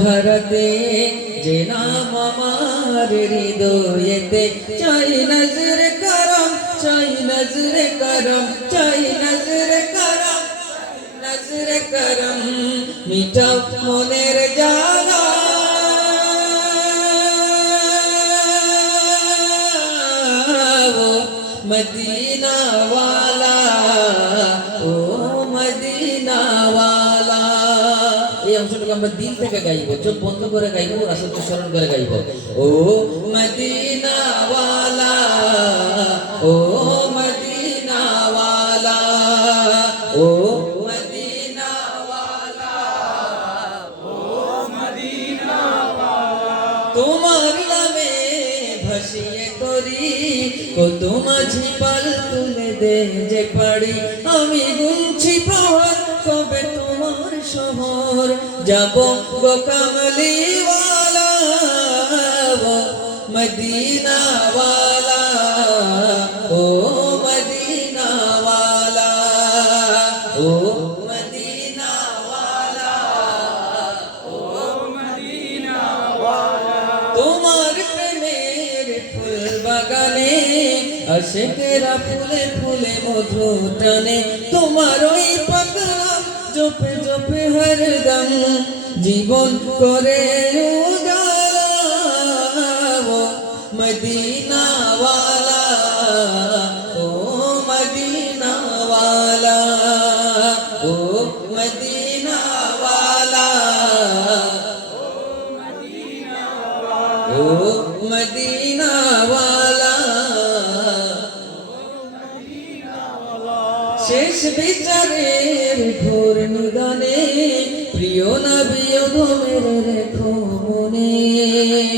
সন্ধ্যারাতে যে নাম আমার হৃদয়েতে, চাই নজর করম, চাই নজর করম, চাই নজর করম নজর করম, মিটাও মনের ও মদিনা ওয়ালা ও এই আমরা দিল থেকে গাইবো, চোখ বন্ধ করে গাইবো, রাসূলকে স্মরণ করে গাইবো। ও মদিনা ওয়ালা ও তোমার নামে ভাসিয়ে করি কত মাঝি পাল তুলে দে যে পারি আমি গুনছি প্রহর কবে তোমার শহর যাব গো কামলিওয়ালা মদিনাওয়ালা, ও মদিনাওয়ালা, ও আশেকেরা ফুলে ফুলে মধু টানে। তোমার ওই পাগলাম জপে জপে হরদম জীবন করে উজালা ও মদিনাওয়ালা ও মদিনাওয়ালা। ও মদিনাওয়ালা। শেষ বিচারের ঘোর নিদানে প্রিয় নবী ওগমের রেখো মনে।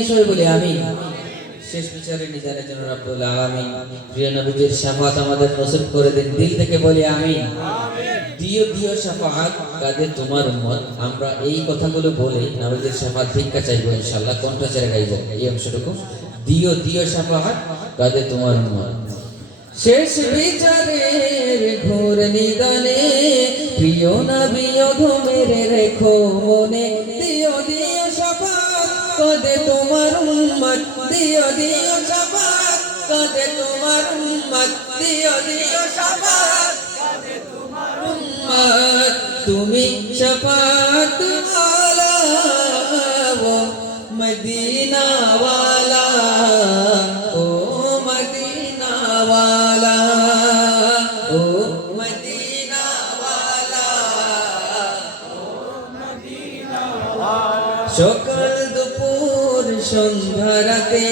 সবাই বলি আমি শেষ বিচারের নিদানের জন্য রাব্বুল আলামিন প্রিয় নবীজির শাফাত আমাদের নসিব করে দিন দিল থেকে বলি আমি দিও দিও শাফাত কাদের তোমার উম্মত। আমরা এই কথাগুলো বলে নবীজির শাফাত ভিক্ষা চাইব ইনশাআল্লাহ কণ্ঠ ছেড়ে গাইবো এই অংশটুকু। দিও দিও শাফাত কাদের তোমার উম্মত। শেষ বিচারের ঘোর নিদানে, প্রিয় নবী অধমের রেখো মনে। দিও দিও শাফাত কদে তোমার উম্মত। দিও দিও শাফাত কদে তোমার উম্মত। দিও দিও শাফাত উম্মত। তুমি শফাত ওয়ালা ও সকাল দুপুর সন্ধ্যা রাতে,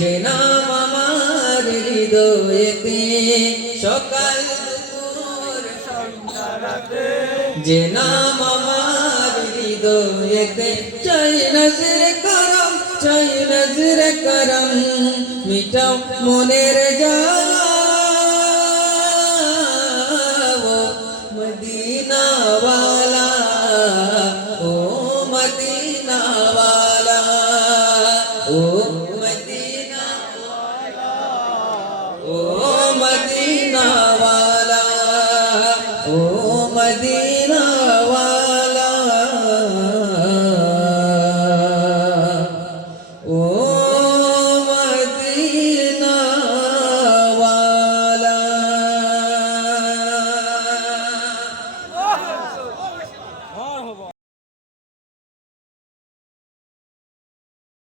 যে নাম আমার হৃদয়েতে। সকাল দুপুর সন্ধ্যা রাতে, যে নাম আমার হৃদয়েতে। চাই নজর করম চাই নজর করম মিটাও মনের জ্বালা ও মদিনা ও মদিনা वाला ও মদিনা वाला